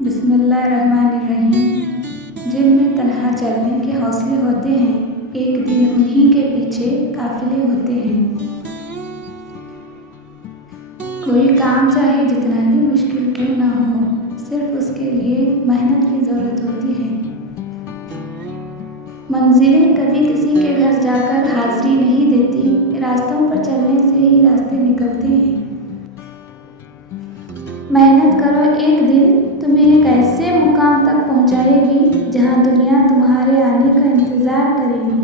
बिस्मिल्लाहिर्रहमानिर्रहीम। जिनमें तन्हा चलने के हौसले होते हैं, एक दिन उन्हीं के पीछे काफिले होते हैं। कोई काम चाहे जितना भी मुश्किल क्यों ना हो, सिर्फ उसके लिए मेहनत की ज़रूरत होती है। मंजिलें कभी किसी के घर जाकर हाजिरी नहीं देती, रास्तों पर चलने से ही रास्ते निकलते हैं। मेहनत करो, एक दिन तुम्हें एक ऐसे मुकाम तक पहुंचाएगी जहां दुनिया तुम्हारे आने का इंतज़ार करेगी।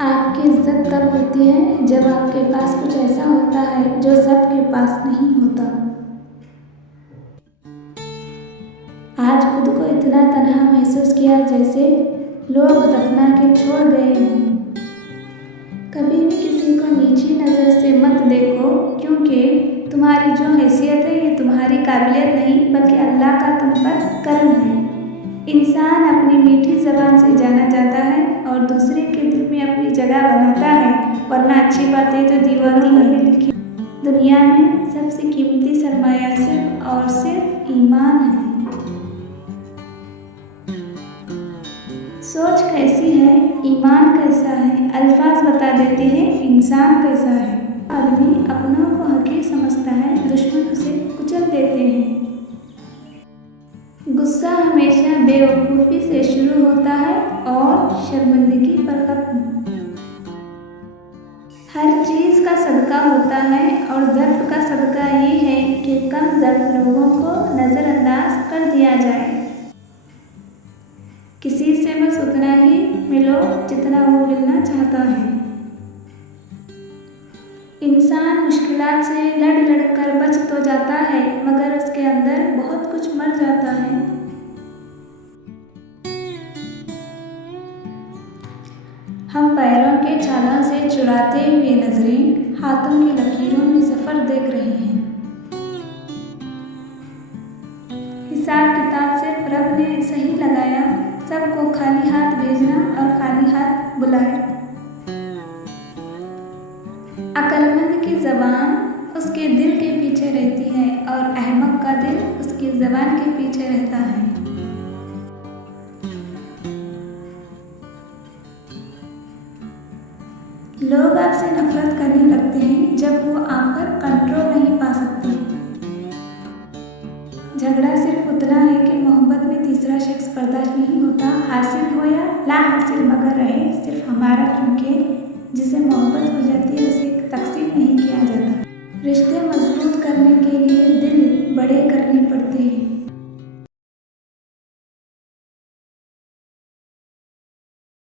आपकी इज्जत तब होती है जब आपके पास कुछ ऐसा होता है जो सबके पास नहीं होता। आज खुद को इतना तन्हा महसूस किया जैसे लोग दफना के छोड़ गए हों। कभी भी किसी को नीची नज़र से मत देखो, क्योंकि तुम्हारी जो हैसियत है ये तुम्हारी काबिलियत नहीं बल्कि अल्लाह का तुम पर करम है। इंसान अपनी मीठी ज़बान से जाना जाता है और दूसरे के दिल में अपनी जगह बनाता है, वरना अच्छी बातें तो दीवारों पर भी लिखी। दुनिया में सबसे कीमती सरमाया सिर्फ और सिर्फ ईमान है। सोच कैसी है, ईमान कैसा है, अल्फाज बता देते हैं इंसान कैसा है। आदमी अपनों को हकीर समझता है, दुश्मन उसे कुचल देते हैं। गुस्सा हमेशा बेवकूफ़ी से शुरू होता है और शर्मिंदगी पर खत्म। हर चीज़ का सदका होता है और ज़र्फ़ का सदका ये है कि कम ज़र्फ़ लोगों को नज़रअंदाज कर दिया जाए। किसी से बस उतना ही मिलो जितना वो मिलना चाहता है। इंसान मुश्किलात से लड़ लड़ कर बच तो जाता है, मगर उसके अंदर बहुत कुछ मर जाता है। हम पैरों के छालों से चुराते हुए नजरें हाथों की लकीरों में सफ़र देख रहे हैं। हिसाब किताब सिर्फ रब ने सही लगाया, सबको खाली हाथ भेजना और खाली हाथ बुलाया। अक्लमंद की ज़बान उसके दिल के पीछे रहती है और अहमक का दिल उसकी ज़बान के पीछे रहता है। लोग आपसे नफरत करने लगते हैं जब वो आप पर कंट्रोल नहीं पा सकते। झगड़ा सिर्फ उतना है कि मोहब्बत में तीसरा शख्स बर्दाश्त नहीं होता, हासिल हो या ला हासिल मगर रहे सिर्फ हमारा, क्योंकि जिसे मोहब्बत हो जाती है उसे तकसीम नहीं किया जाता। रिश्ते मजबूत करने के लिए